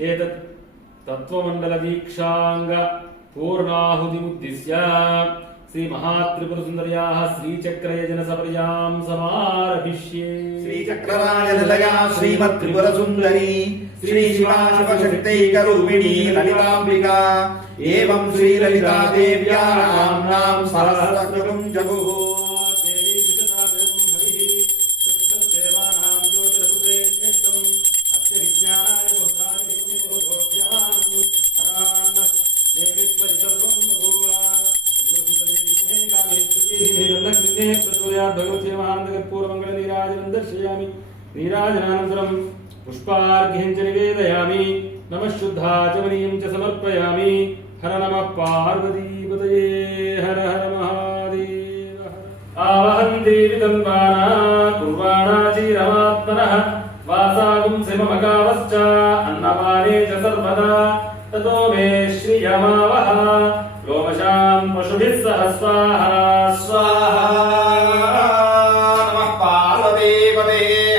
एतत् तत्त्वमण्डल दीक्षांग पूर्णाहुतिमुद्दिश्य श्री महात्रिपुरसुन्दर्याः श्रीचक्रयजन सपर्यां समारभिष्ये। श्रीचक्रराजनिलया श्रीमत्त्रिपुरसुन्दरी श्री शिवा शिवशक्तैकरूपिणी ललिताम्बिका एवं श्रीललिता देव्या नाम्नां सहस्रकृतं जगुः। नीराजनानन्तरं पुष्पार्घ्यं च निवेदयामि। नमः शुद्धाचमनीयं च समर्पयामि। हर नमः पार्वतीपतये हर हर महादेव। आवहं देवी तन्वाना कुर्वाणा चिरमात्मनः वासागुं सिममगावश्च अन्नपाने च सर्वदा ततो मे श्रियमावह। लोमशां पशुभिः सह स्वाहा स्वाहा। नमः पार्वतीपतये